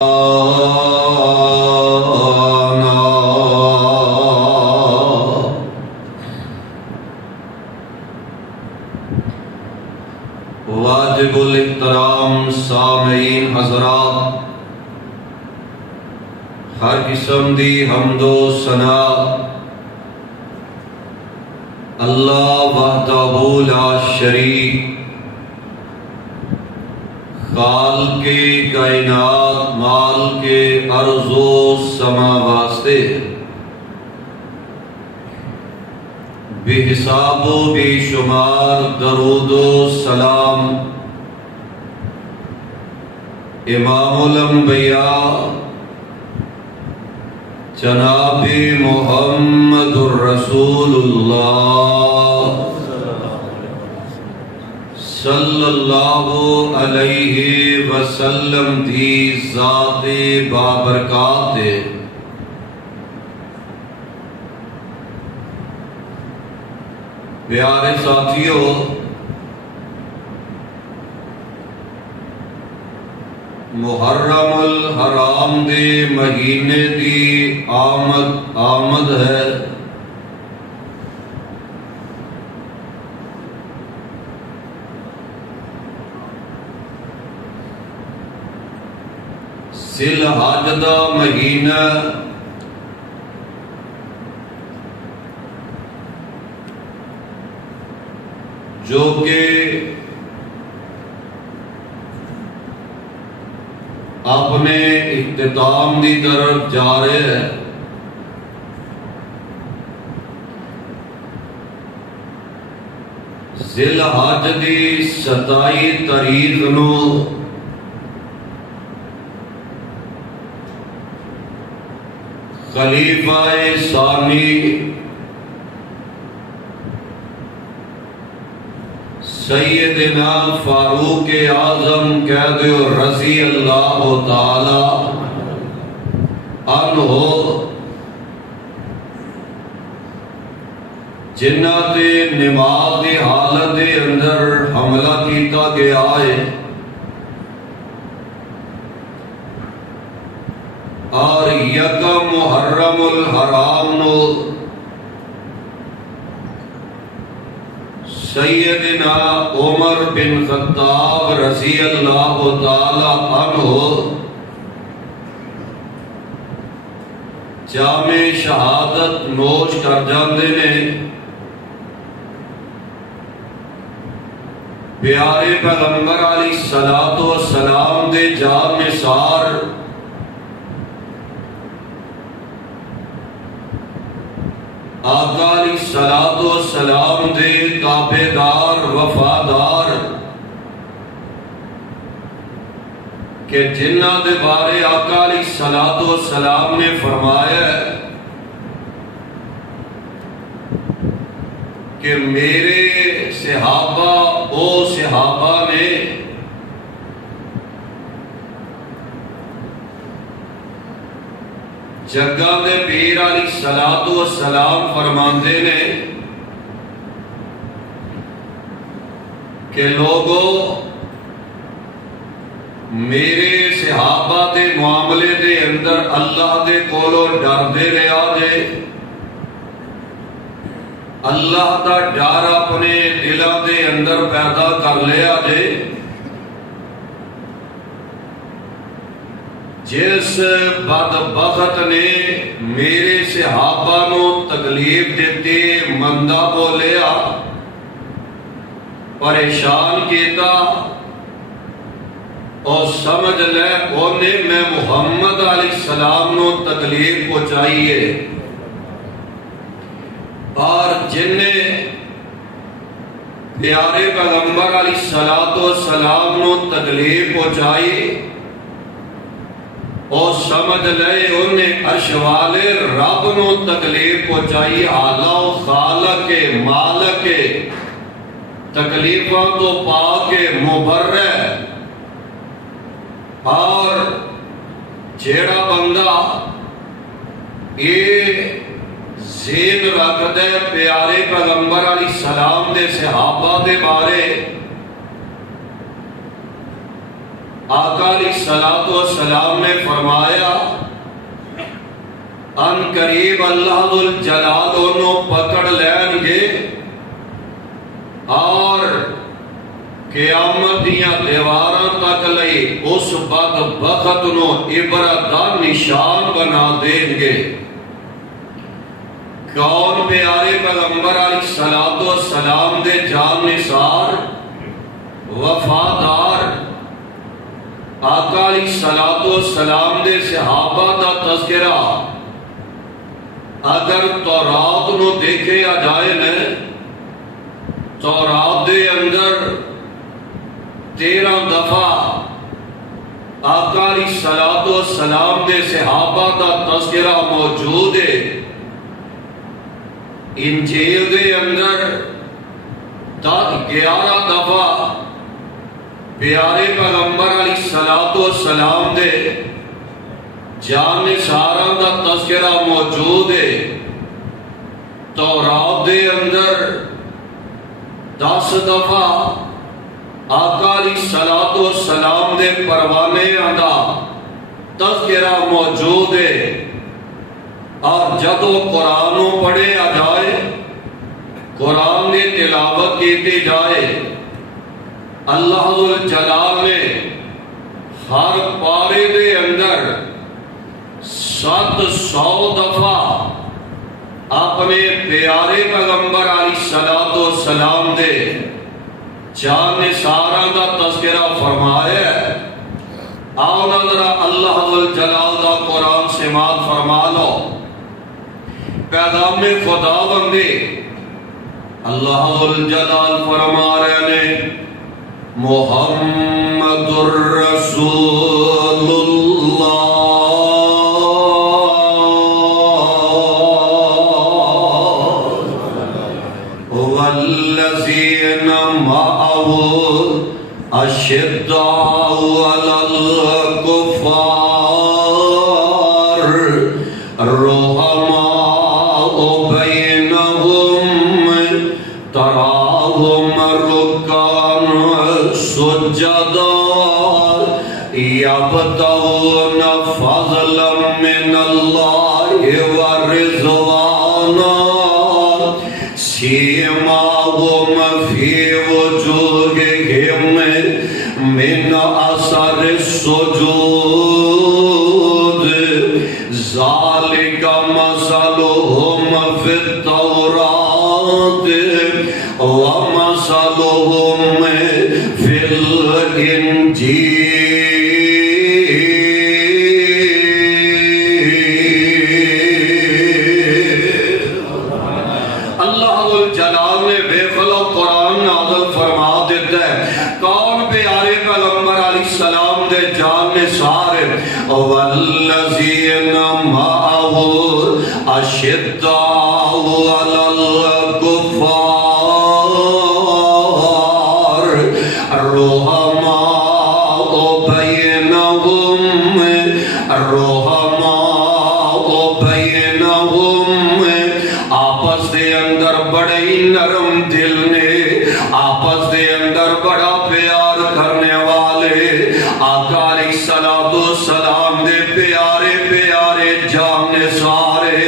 واجب الاحترام سامعین حضرات، ہر قسم دی حمد و ثنا اللہ وحدہ لا شریک، خالق کائنات مال کے ارض و سما واسطے بے حساب و بے شمار درود و سلام امام الانبیاء جناب محمد الرسول اللہ صلی اللہ علیہ وسلم دی ذات بابرکات پیارے ساتھیو، محرم الحرام دے مہینے دی آمد ہے۔ ذی الحج دا مہینہ جو کہ اپنے اختتام دی طرف جا رہے ہیں۔ ذی الحج دی 27 تاریخ نو خلیفہ ثانی سیدنا فاروق اعظم قید رضی اللہ تعالی عنہ جنہ تے نماز دی حالت دے اندر حملہ کیتا گیا ہے، اور یکم محرم الحرام نو سیدنا عمر بن خطاب رضی اللہ تعالی عنہ جام شہادت نوش کر جاندے نے۔ پیارے پیغمبر علیہ السلام دے جام نثار آقا علیہ السلام دے تابعدار وفادار کہ جنہ دے بارے آقا علیہ السلام نے فرمایا ہے کہ میرے صحابہ او صحابہ نے جگہ دے پیر علیہ السلام فرماندے نے کہ لوگو میرے صحابہ دے معاملے دے اندر اللہ دے کولو ڈر دے رہا جے، اللہ دا ڈر اپنے دلوں دے اندر پیدا کر لیا جے۔ جس بدبخت نے میرے صحابہ نو تکلیف دیتے، مندہ بولیا، پریشان کیتا، اور سمجھ لے کونے میں محمد علیہ السلام نو تکلیف پہنچائیے، اور جن نے پیارے پیغمبر علیہ السلام نو تکلیف پہنچائی، اور سمجھ لے انہیں اشوال رب نو تکلیف پہنچائی۔ اعلیٰ و خالق مالک تکلیفوں تو پاک مبرہ، اور جیڑا بندہ یہ ذہن رکھ دے پیارے پیغمبر علیہ السلام دے صحابہ دے بارے آقا علیہ السلام نے فرمایا ان قریب اللہ ذل جلال انہوں پکڑ لین گے اور قیامت دیاں دیواراں تک لئی اس بدبخت نو عبرت دا نشان بنا دیں گے۔ کون پیارے پیغمبر علیہ السلام دے جان نثار وفادار آقا علیہ السلام دے صحابہ دا تذکرہ اگر تورات نو دیکھے جائے نے تورات دے اندر 13 دفعہ آقا علیہ السلام دے صحابہ دا تذکرہ موجود ہے۔ انجیل دے اندر 11 دفعہ پیارے پیغمبر علیہ السلام دے جان نثاراں دا تذکرہ موجود ہے۔ تورات دے اندر 10 دفعہ آقا علیہ السلام دے پروانے دا تذکرہ موجود ہے۔ اور جدو قرآنوں پڑھے جائے قرآن نے تلاوت کیتی جائے اللہ ذل جلال نے ہر پارے دے اندر 700 دفعہ اپنے پیارے پیغمبر علیہ السلام دے جان نثاراں دا تذکرہ فرمایا ہے۔ آؤ نظر اللہ ذل جلال دا قرآن سماعت فرما لو۔ پیغام خدا بندے اللہ ذل جلال فرما رہے نے محمد الرسول اللہ والذین معه اشداء علی الکفار رحماء بینہم تراہم رکعا سجدا یبتغون فضلا من اللہ ورضوانا سیماہم فی وجوہہم من اثر السجود ذالک مثلہم فی التوراۃ ومثلہم فی الانجیل۔ اللہ جلال نے بے خلو قرآن نازل فرما دیتا ہے۔ کون پیارے پیغمبر علیہ السلام دے جان نثار والذین معه اشداء علی الکفار رحماء بینہم آپس دے اندر بڑے نرم دل نے آپس دے اندر بڑا پیار کرنے والے آقا علیہ السلام دے پیارے پیارے جان نثارے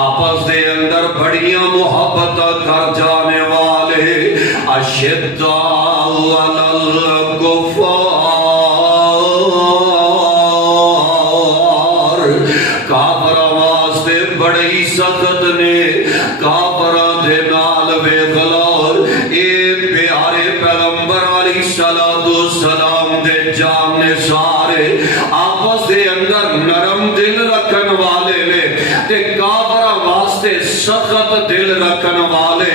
آپس دے اندر بڑیاں محبت کر جانے والے اشداء علی الکفار کافر واسطے بڑی سخت نے کافران دے نال بے غلال اے پیارے پیغمبر علیہ السلام دے جان نثارے آپس دے اندر نرم دل رکھن والے نے تے کافران واسطے سخت دل رکھن والے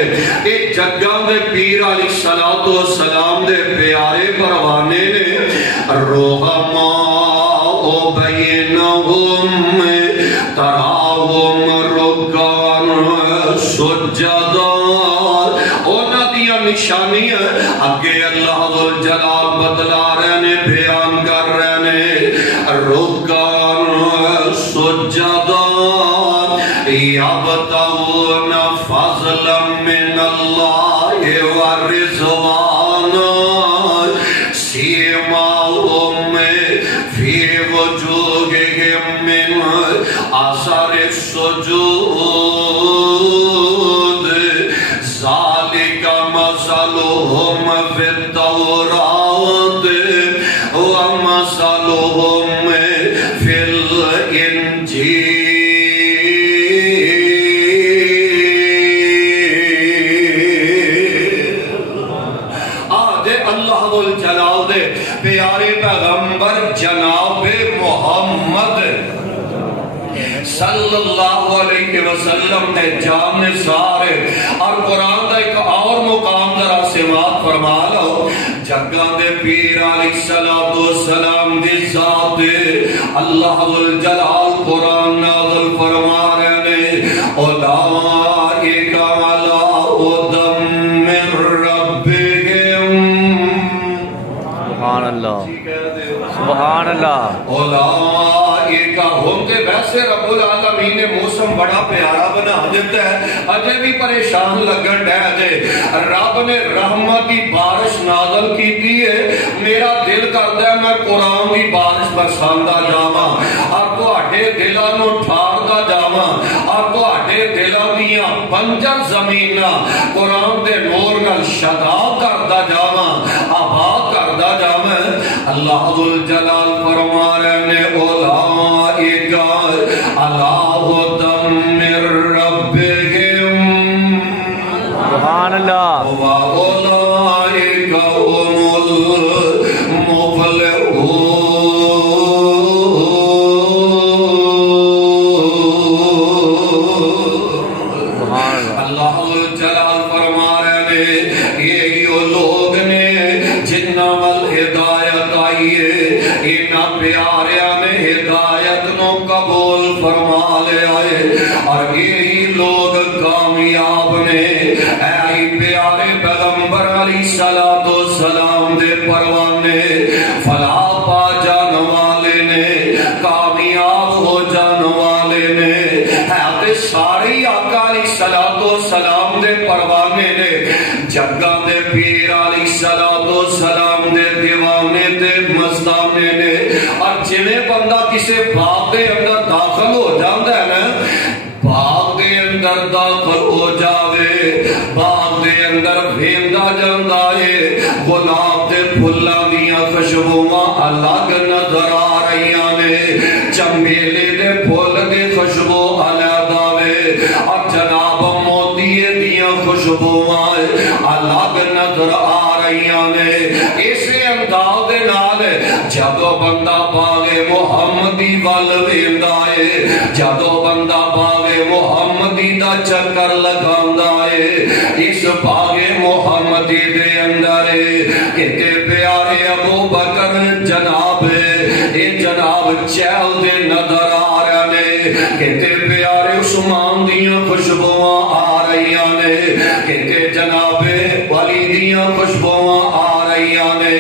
اے جگاں دے پیر علیہ السلام دے پیارے پروانے نے رحماء بینہم تراہم رکعا سجدا اونا دیا نشانی ہے اگے اللہ ذل جلال بدلا رہنے بیان کر رہنے رکعا سجدا یبتغون فضلا من اللہ ورضوانا سیماہم اثر سجود ذالک مثلهم فی التوراۃ ومثلهم فی الانجیل پیارے پیغمبر جناب محمد صلی اللہ علیہ وسلم نے جان نثار اور قرآن دا ایک اور مقام ذرا سماعت فرما لو جگہ دے پیر علیہ السلام دی ذات اللہ الجلال قرآن نازل فرما رہے نے اولئک علی ہدی من ربہم سبحان اللہ سبحان اللہ اولئک ہوتے ویسے رب العالمین نے موسم بڑا پیارا بنا دیتا ہے اجے بھی پریشان لگن ڈے دے رب نے رحمت کی بارش نازل کی ہے میرا دل کرتا ہے میں قرآن کی بارش برساندا جاواں اور تواڈے دلاں نوں ٹھاردا جاواں اور تواڈے دلاں دیاں بنجر زمیناں قرآن دے نور نال شاداب کردا جاواں آباد کردا جاواں اللہ ذوالجلال فرما رہے نے اولئک علی ہدی من ربہم سبحان اللہ واولئک هم المفلحون اللہ جلال فرما رہے نے یہی وہ لوگ نے جنہ وال ہدایت آئیے انہاں پیاریاں نے ہدایت نو قبول فرما لے آئے اور یہی لوگ کامیاب نے اے پیارے پیغمبر علیہ السلام دے پروانے فلاح پا جان والے نے کامیاب ہو جان والے نے ہے ساری آقا علیہ السلام دے پروانے نے جگہ دے پیر علیہ السلام دے دیوانے دے مستانے نے اور جنہیں بندہ کسے باغ دے اندر داخل ہو جاندہ ہے نا باغ دے اندر داخل ہو جاوے باغ دے اندر بھیندہ جاندہ ہے گلاب دے پھلا دیا خوشبوواں الگ نظر آ رہی آنے چمیلے دے پھول دے خوشبو علیحدہ وے اور جناب موتیے دیا خوشبوواں الگ نظر آ رہی آنے اسے انداز دے نال جدو بندہ باغے محمدی والویندہ ہے جدو بندہ باغے محمدی دا چکر لگاندہ ہے اس باغے محمدی دے اندر کتے پیارے ابو بکر جناب اے جناب چہل دے نظر آ رہے نے کتے پیارے عثمان دیاں خوشبوواں آ رہی نے کتے جناب علی دیاں خوشبوواں آ رہی نے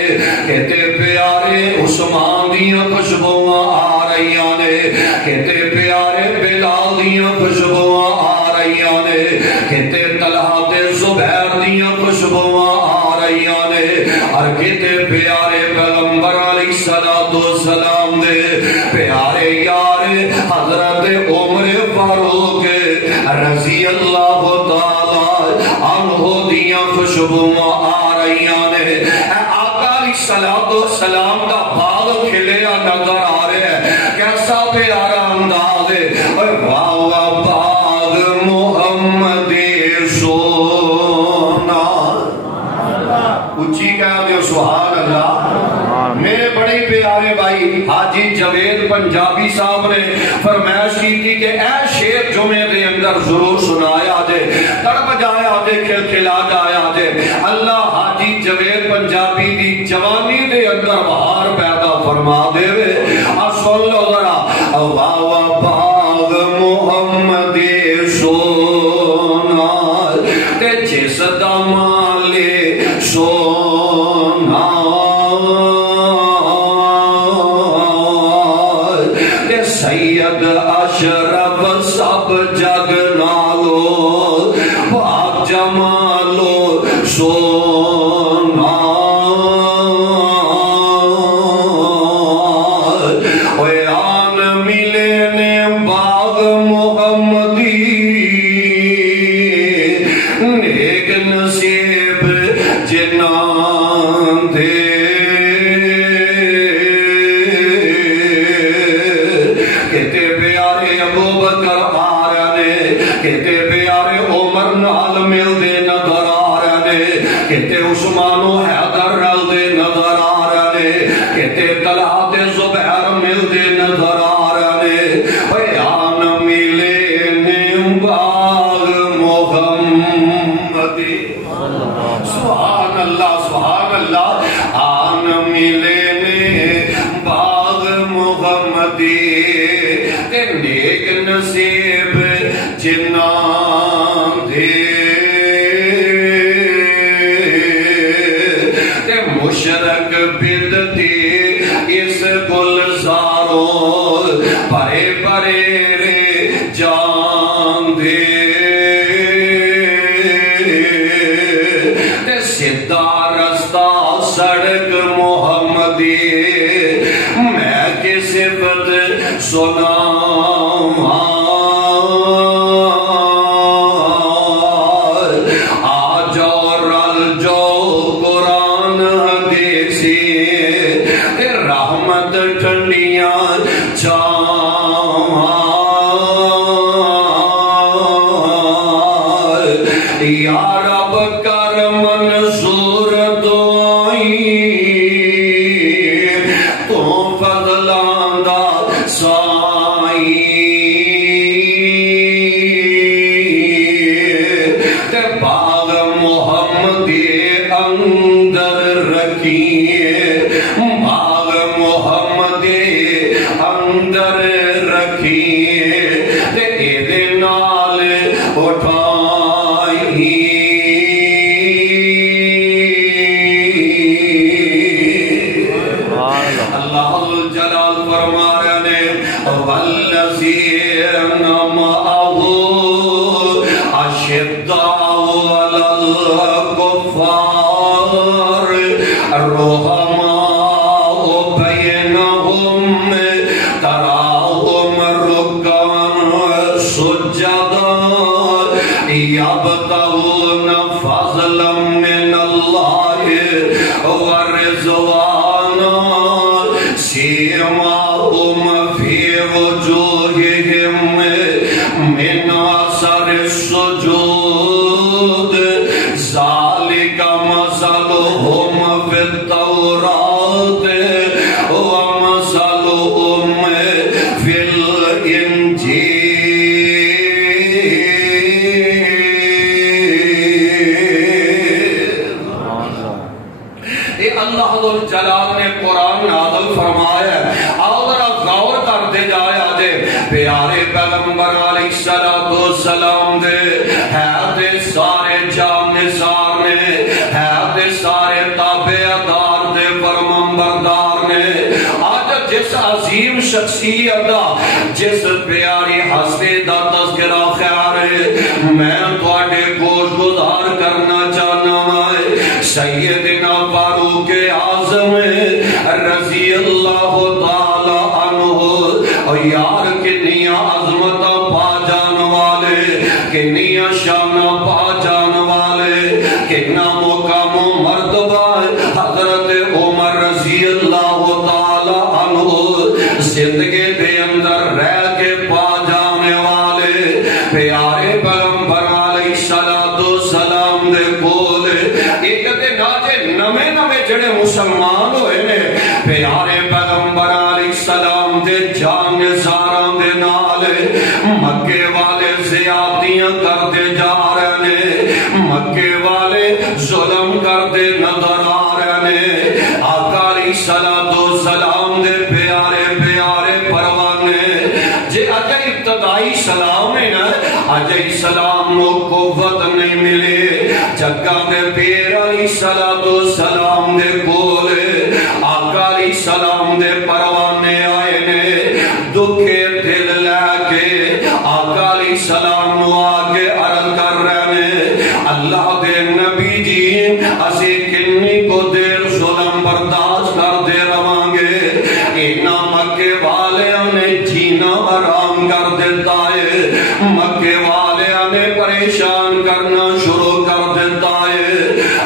کتے پیارے عثمان دیاں خوشبوواں آ رہی نے کتے پیارے بلال دیاں خوشبوواں آ رہی نے کتے طلحہ دے زبیر دیاں خوشبوواں آ رہی نے اور کتے پیارے پیغمبر علیہ السلام دے پیارے یار حضرت عمر فاروق رضی اللہ تعالی عنہ دیاں خوشبوواں آ رہی نے آقا علیہ السلام دا باغ کھلیا نظر آ رہے ہیں کیسا پیارا انداز ہے واہ واہ باغ محمد سونا اچھی کہہ دے سبحان اللہ میرے بڑے پیارے بھائی حاجی جوید پنجابی صاحب نے فرمائش کی تھی کہ اے شیر جمعے دے اندر ضرور سنایا دے تڑپ جایا دے کھلا جایا دے اللہ حاجی جوید پنجابی دی جوانی دے اندر بہار پیدا فرما دے وے اور سن لو ذرا واہ واہ باغ محمد سونا تے جس دا مالے سونا سید اشرف سب جگ نالو پاک جمالو سونا آن ملے نے باغ محمدی نیک نصیب جنان دے کہتے پیارے ابو بکر آ رہے نے کہتے پیارے عمر نال مل دے نظر آ رہے نے کہتے عثمان و حیدر نال دے نظر آ رہے نے کہتے طلحہ تے زبیر مل دے نظر آ رہے نے بیان ملے نے باغ محمدی سبحان اللہ سبحان اللہ آن ملے نے باغ محمدی تے نیک نصیب جنان دے تے مشرق بدتی اس گلزاروں پرے پرے رے جان دے تے سدھا رستہ سڑک محمدی میں کی صفت سناؤں آ جاؤ رل جاؤ قرآن حدیثی تے رحمت ٹھنڈیاں یا رب کر منظور دعائیں تو فضلان دا سائیں تے باغ محمدی اندر رکھیے باغ محمدی اندر رکھیے تے ایدے نال اٹھائی اللہ الجلال فرما رہے نے والذین معه اشداء علی الکفار رحماء بینہم تراہم رکعا سجدا یبتغون فضلا من اللہ ورضوانا سیماہم فی وجوہہم من اثر السجود ذالک مثلہم فی التوراۃ ومثلہم فی اللہ جلال نے قرآن نازل فرمایا ہے آؤ ذرا غور کرتے جایا دے پیارے پیغمبر علیہ السلام دے ہے دے سارے جان نثار نے ہے دے سارے تابعدار دے فرمانبردار نے آج جس عظیم شخصیت دا جس پیاری ہستی دا تذکرہ خیال ہے میں تواڈے گوش گزار کرنا چاہنا ہے سیدنا فاروق اعظم رضی اللہ تعالی عنہ یار کنیا عظمت پا جان والے کنیا شان پا جان والے کتنا مقام و مرتبہ حضرت عمر رضی اللہ تعالی عنہ زندگی دے اندر رہ کے پا جانے والے پیارے پیغمبر علیہ السلام دے بولے ایک دن آجے نمے نمے جڑے مسلمان ہوئے نے پیارے پیغمبر علیہ السلام دے جان نثاراں دے نال مکے والے زیادتیاں کرتے جا رہے نے مکے والے ظلم کرتے نظر آ رہے نے آقا علیہ السلام دے پیارے پیارے پروانے جے اجے ابتدائی سلام ہے نا اجے سلام نو قوت نہیں ملے جگہ دے پیر علیہ السلام دے بولے آقا علیہ السلام دے پروانے آئے نے دکھے دل لے کے آقا علیہ السلام نو آگے عرض کر رہے نے اللہ دے نبی جی اسی کنی کو دیر ظلم برداشت کر دے روانگے اینا مکے والے نے جینا آرام اعلان کر دیتا ہے، مکے والیاں نے پریشان کرنا شروع کر دیتا ہے۔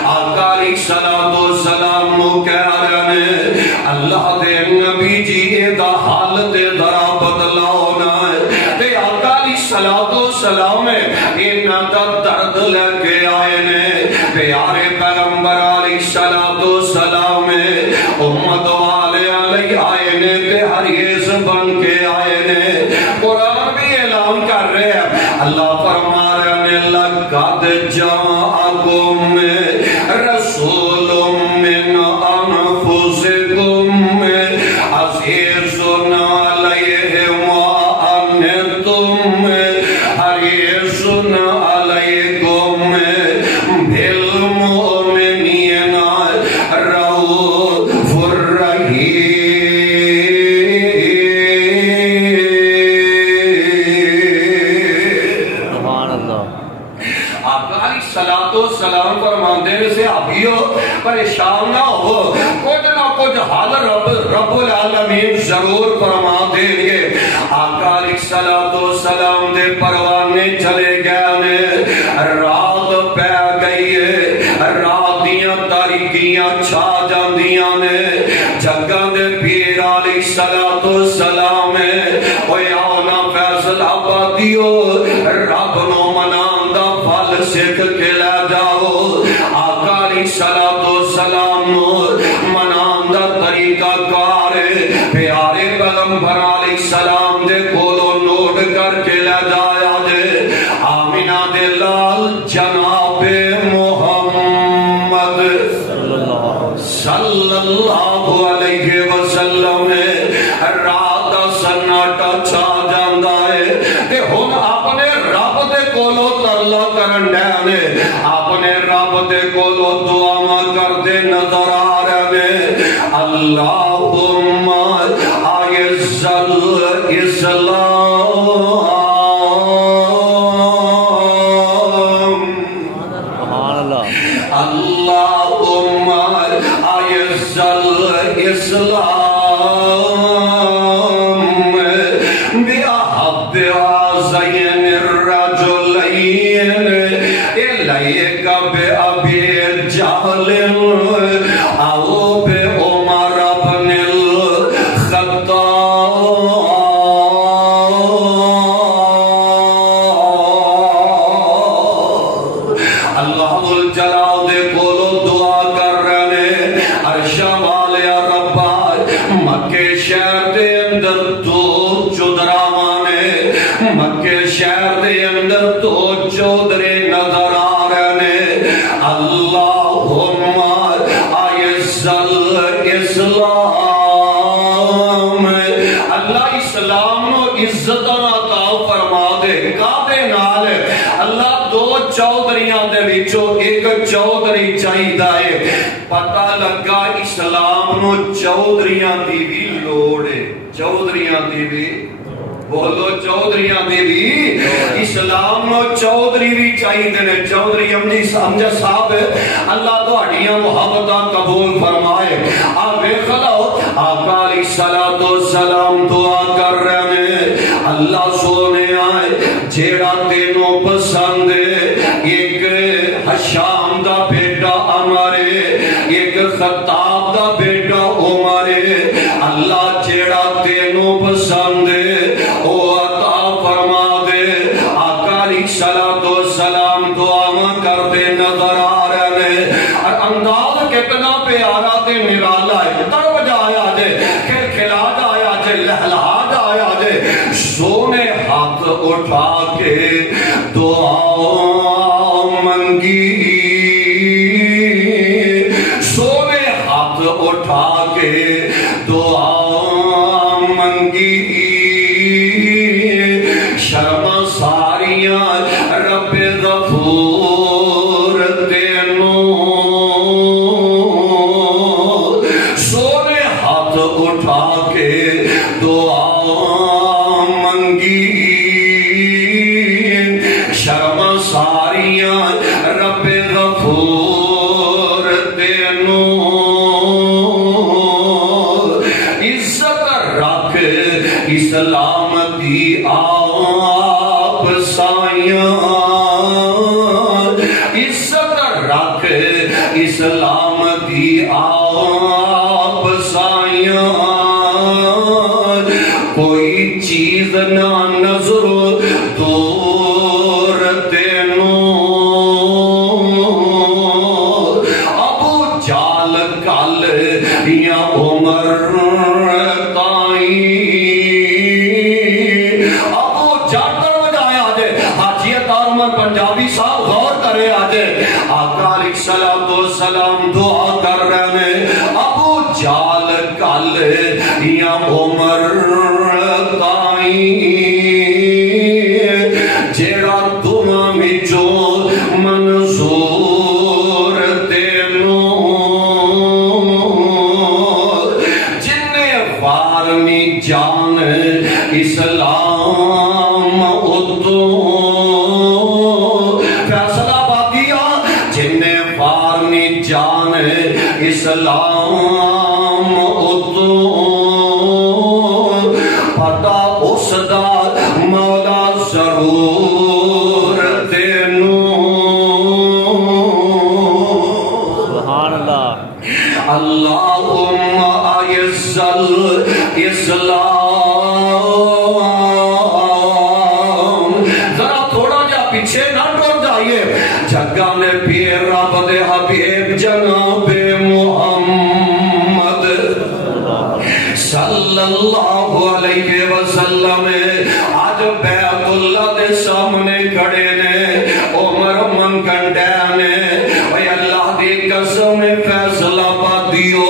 آقا علیہ السلام نو کہہ رہے نے اللہ دے نبی جی دا حالت ذرا بدلاؤ نا، تے آقا علیہ السلام انہاں دا درد لے کے آئے نے، پیارے پیغمبر علیہ السلام امت والے علیہ آئے نے، تے حریص بن کے آئے نے۔ قرآن بھی اعلان کر رہے ہیں، اللہ فرما رہے نے لقد جاءکم رسول من انفسکم عزیز علیہ ما عنتم حریص علیکم بالمؤمنین رؤوف رحیم۔ سلام فرماندے نے صحابیو پریشان نہ ہو، کچھ نہ کچھ حال رب العالمین ضرور فرما دیں گے۔ آقا علیہ السلام دے پروانے چلے گئے نے، رات پہ گئی ہے، رات دیاں تاریکیاں چھا جاندیاں نے، جگہ دے پیر علیہ السلام اوے آؤ نا فیصلہ آبادیو رب نو منان دا پھل سکھ کے لے جاؤ۔ آقا علیہ السلام نو منان دا طریقہ کار پیارے پیغمبر علیہ السلام دے کولو نوٹ کر کے لے جایا دے۔ آمینہ دے لال جناب محمد صلی اللہ علیہ وسلم رات سناٹا چھا جاندہ ہے، تے ہن اپنے رب دے کولو ترلا کرن ڈے، اپنے رب دے کولو دعا کرتے نظر آ رہے۔ اللہم اعز الاسلام، اللہم اعز الاسلام بأحب هذین الرجلین الیک بأبی جہل او بعمر بن الخطاب۔ اللہ الجلال دے کولو دعا کر رہے، عرشہ والے ربا مکے شہر دے اندر تو چودراوانے، مکے شہر دے اندر تو چودرے نظر آ رہے۔ اللہم اعز الاسلام، اللہ اسلام نو عزت عطا فرما دے۔ کعبے نال اللہ دو چودریاں دے وچوں ایک چودری چاہیدا ہے، پتہ لگا اسلام نو چودریاں دی بھی لوڑ ہے، چودریاں دی بھی بولو چودریاں دی بھی اسلام نو چودری بھی چاہیے نے۔ چودری امنی سمجھا صاحب اللہ تہاڈیاں محبتاں قبول فرمائے۔ آوے کھلاؤ آقا علیہ السلام دعا کر رہے ہیں، اللہ سونے آئے جیڑا تینوں پسند ایک حشام دا بیٹا عمرے، ایک خطاب دا بیٹا عمرے، اللہ جیڑا تینوں پسند او عطا فرما دے۔ آقا علیہ السلام دعا کرتے نظر آ رہے ہیں، اور انداز کتنا پیارا تے نرالا ہے، تڑپ جایا جے، کھلکھلا جایا جے، لہلا جایا جے۔ سونے ہاتھ اٹھا کے دعا منگی، سونے ہاتھ اٹھا کے دعا منگی، شرم ساریاں رب غفور تینوں، سونے ہاتھ اٹھا کے دعا منگی، شرم ساریاں رب غفور تینوں، عزت رکھ اسلام دی دی آپ سائیاں عزت رکھ اسلام دی آپ سائیاں کوئی چیز نہ نظر دور تینوں ابو جال کل یا عمر پنجابی صاحب غور کرے آجے آقا علیہ السلام دعا کر رہے ہیں ابو جال کل یا عمر تائیں جیڑا دعا میں جو منظور تینوں جن وارنی جان اسلام اتوں جان اسلام اتوں پتا اس دا مولا ضرور تینوں سبحان اللہ اللہم اعز الاسلام ذرا تھوڑا جا پیچھے نہ ٹوٹ جائیے جگہ نے پیر رب دے حبیب جناب محمد صلی اللہ علیہ وسلم آج بیت اللہ دے سامنے کھڑے نے عمر منگنڈے نے اے اللہ دی قسم فیصلہ پا دیو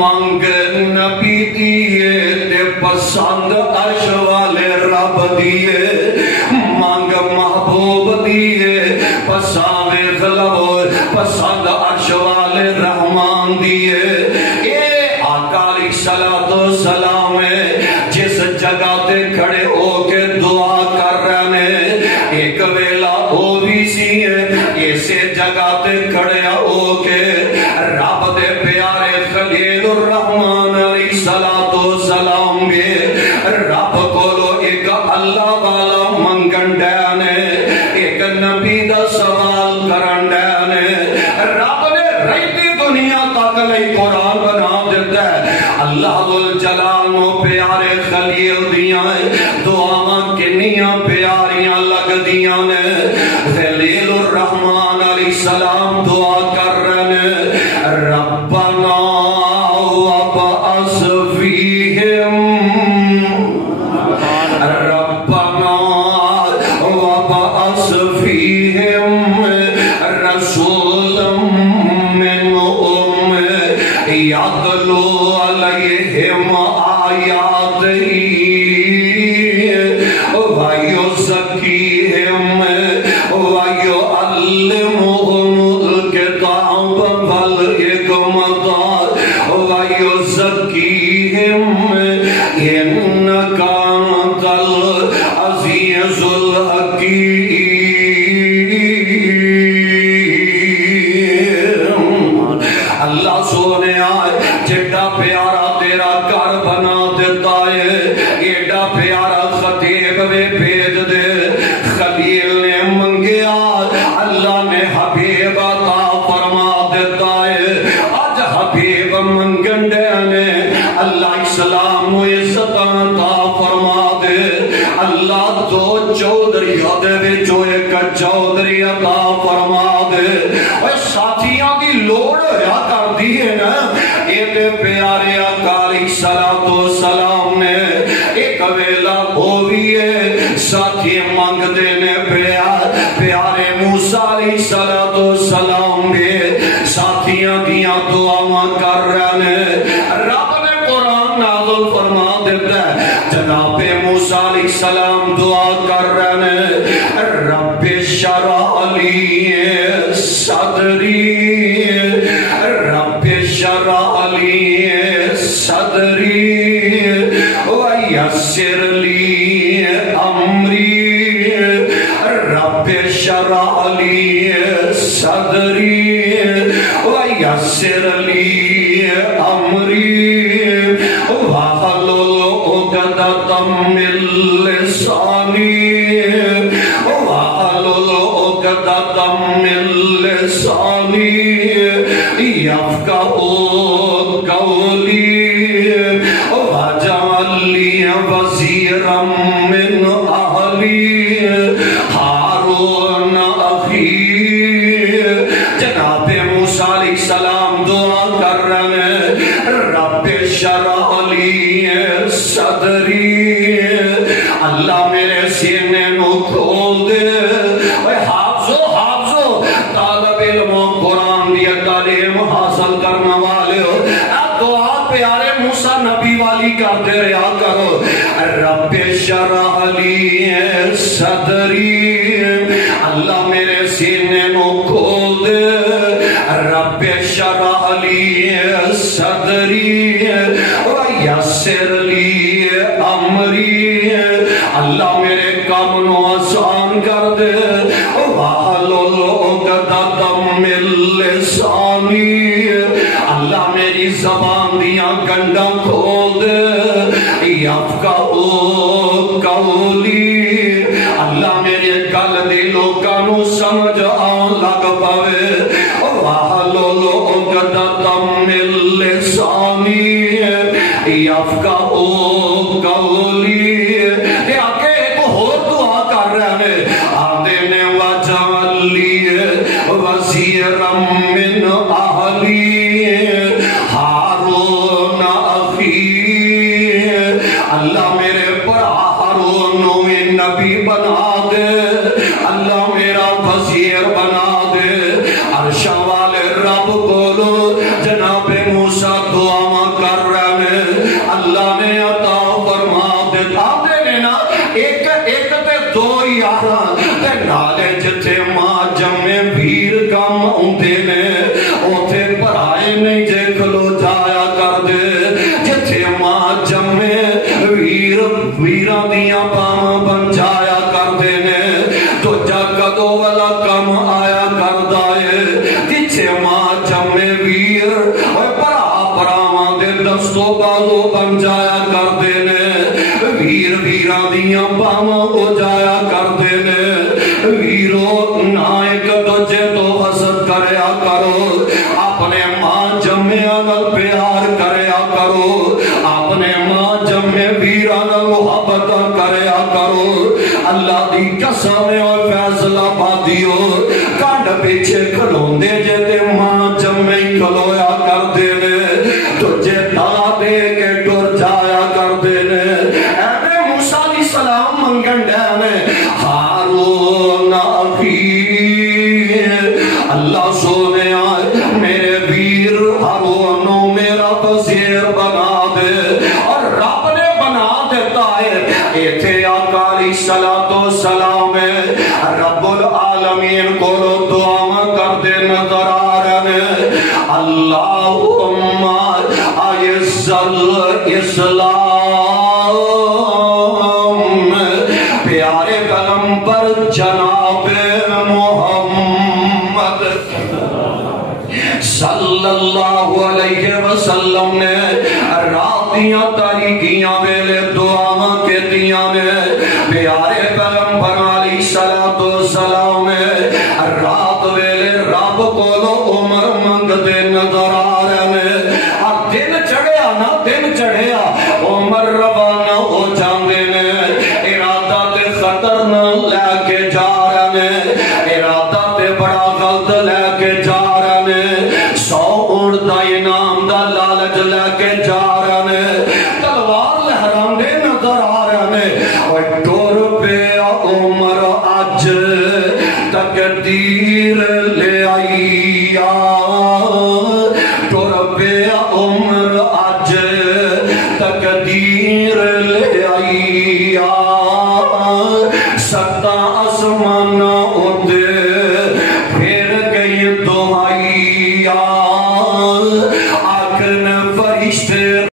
مانگ نبی دیئے تے پسند عرش والے رب دیئے مانگ محبوب دیئے پسند غلب پسند عرش والے رحمان دیئے اے آقا علیہ السلام جس جگہ تے کھڑے ہو کے دعا کر رہے ہیں ایک ویلا ہو بھی سی ہے اسے جگہ تے کھڑے ہو کے رب دے پیارے خلیل الرحمن علیہ السلام بھی رب کولو ایک اللہ والا منگن ڈینے ایک نبی دا سوال کرن ڈینے رب نے رہتی دنیا تک لئی قرآن بنا دیتا ہے اللہ ذوالجلال نو پیارے خلیل دیاں دعاں کنیاں پیاریاں لگ دیاں نے خلیل الرحمن علیہ السلام دعا کر رہے ربنا وابعث فیہم ربنا وابعث فیہم رسولا منہم یتلو علیہم آیاتہی ویزکیہم ویعلمہم الکتاب والحکمت ویزکیہم انک انت العزیز الحکیم اللہ سونے آئے جڑا پیارا تیرا گھر بنا دیتا ہے ایڈا پیارا خطیب میں بھیج دے خلیل نے منگیا اللہ نے حبیب عطا فرما دیتا ہے آج حبیب منگنڈے نے اللہ اسلام و عزت عطا فرما دے اللہ دو چودری دے وچوں ایک چودری عطا فرما دے اور ساتھیاں دی لوڑ یا کر دیئے نا ایک پیارے آقا علیہ السلام نے ایک ویلا ہوئیے ساتھی مانگ دینے پیارے موسیٰ علیہ السلام بھی ساتھیاں دیاں دعاواں کر رہے رب نے قرآن نازل فرما دیتا ہے جناب موسیٰ علیہ السلام دعا کر رہے رب شرح لی صدری رب شرح لی صدری ویسر لی امری رب شرح لی صدری ویسر لی امری واحلل عقدۃ من لسانی واحلل عقدۃ من لسانی یفقهوا قولی واجعل لی وزیرا من اہلی ہارون اخی۔ جناب موسیٰ علیہ السلام دعا کر رہے ہیں رب اشرح لی صدری، اللہ میرے سینے نو کھول دے۔ حافظو طالب علم قرآن دی تعلیم حاصل کرنا والے ہو، دعا پیارے موسیٰ نبی والی کرتے رہا کرو۔ رب اشرح لی صدری، اللہ میرے سینے نو کھول دے۔ رب اشرح لی صدری ویسر لی امری، اللہ میرے کام نو آسان کر دے۔ واحلل عقدۃ من لسانی، اللہ میری زبان دیاں گنڈاں کھول دے۔ یفقهوا قولی، اللہ میرے گل دے لوکاں نو سمجھ آن لگ پاوے۔ واحلل عقدۃ من لسانی یفقهوا قولی۔ تے آگے ایک اور دعا کر رہے ہیں، آدھے نے واجعل لی وزیرا من اہلی ہارون اخی، اللہ میرے برا ہارون نبی بنا دے، اللہ میرا وزیر بنا دے۔ عرش والے رب بولو، جناب موسیٰ دعا کر رہے ہیں، اللہ نے عطا فرما دے۔ آدھے نے نا ایک تے دو یاراں تے نالے جتھے ماں جمے ویر کم ہوندے نے، اوتھے پرائے نہیں جے کھلو جایا کر دے۔ جتھے ماں جمے ویراں دیاں باواں بن جایا کردے نے، تو جا کدو والا کم آیا کردا ہے۔ جتھے ماں جمے ویر براواں دے دستو بازو بن جایا کردے نے، ویر ویراں دیاں باواں ہو جایا کردے نے۔ ویرو نہ ایک دوجے تو حسد کریا کرو، اپنے ماں جمعیاں نال پیار کریا کرو، اپنے ماں جمعے ویراں نال محبت کریا کرو۔ اللہ دی قسم اور فیصلہ بادیو کانڈ پیچھے کھلوندے جے تے ماں جمعے کھلویا کردے نے، تجھے تالا دے کے ٹر جایا کردے نے۔ اے موسیٰ علیہ السلام منگن دے نے ہارون اخی، اللہ سونے آئے میرے ویر ہارونو میرا وزیر بنا دے۔ اور رب نے بنا دیتا ہے۔ ایتھے آقا علیہ السلام رب العالمین کو دعا کر دے نظر آ رہے ہیں۔ اللہم اعز الاسلام، پیارے پیغمبر جناب محمد صلی اللہ علیہ وسلم نے راتیاں تاریکیاں ویلے دعاں کے دیاں نے، پیارے پیغمبر علیہ السلام رات ویلے رب کولو عمر منگ دے نظر آ رہے ہیں۔ اور دن چڑھیا عمر روانہ ہو جاندے نے، ارادہ تے خطر نہ لے کے جا رہے ہیں، ارادہ تے بڑا غلط لے کے جا رہے ہیں، 100 اونٹ دا انعام دا لالچ لے کے جا رہے ہیں، تلوار لہران دے نظر آ رہے ہیں۔ اور ٹور پہ عمر اج تقدیر لے آئی